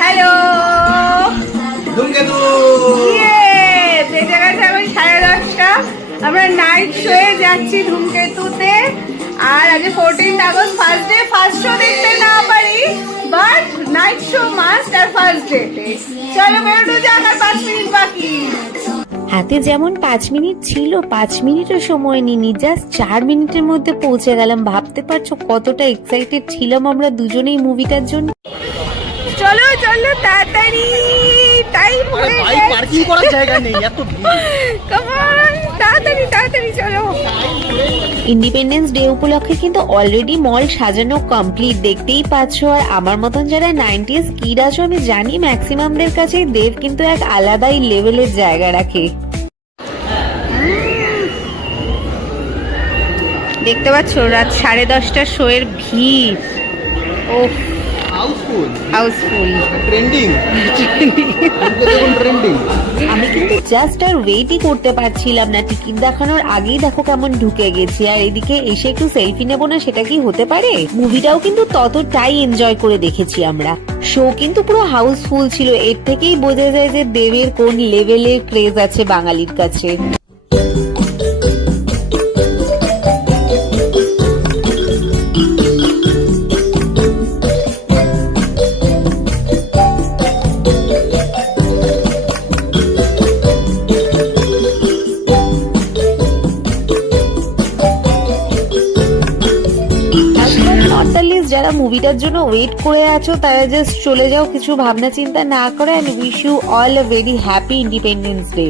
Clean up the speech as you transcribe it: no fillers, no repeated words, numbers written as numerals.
Hello, ধূমকেতু বেজে গেছে এখন 10:30। আমরা নাইট শোয়ে যাচ্ছি ধূমকেতুতে। আর আজ 14 August, first day. First show দেখতে না পারি, বাট নাইট শো মাস্ট আর ফার্স্ট ডে। চলো বেরোনো যাক, আর 5 মিনিট বাকি। হাতে যেমন 5 মিনিট ছিল, 5 মিনিটও সময় নিনি, জাস্ট 4 মিনিটের মধ্যে পৌঁছে গেলাম। ভাবতে পারছো কতটা এক্সাইটেড ছিলাম আমরা দুজনেই মুভিটার জন্য। চলো চলো তাড়াতাড়ি, টাইম হয়ে বাইক পার্কিং করার জায়গা নেই, এত ভিড়। কাম অন, তাড়াতাড়ি তাড়াতাড়ি চলো। ইন্ডিপেন্ডেন্স ডে উপলক্ষে কিন্তু অলরেডি মল সাজানো কমপ্লিট, দেখতেই পাচ্ছ। আর আমার মতন যারা 90s কিড আছো, আমি জানি ম্যাক্সিমামদের কাছে দেব কিন্তু এক আলাদাই লেভেলের জায়গা রাখে। দেখতে পাচ্ছ রাত 10:30 শোয়ের ভিড়। ও হাউসফুল, হাউসফুল, ট্রেন্ডিং, ট্রেন্ডিং। আমি কিন্তু জাস্ট আর ওয়েটই করতে পারছিলাম না, টিকিট দেখানোর আগেই দেখো কেমন ঢুকে গেছি। আর এদিকে এসে একটু সেলফি নেবো না, সেটা কি হতে পারে? মুভিটাও কিন্তু ততটাই এনজয় করে দেখেছি আমরা। শো কিন্তু পুরো হাউসফুল ছিল, এর থেকেই বোঝা যায় যে দেবের কোন লেভেলের ক্রেজ আছে বাঙালির কাছে। যারা মুভিটার জন্য ওয়েট করে আছো তারা জাস্ট চলে যাও, কিছু ভাবনা চিন্তা না করে। And wish you all a very happy Independence day.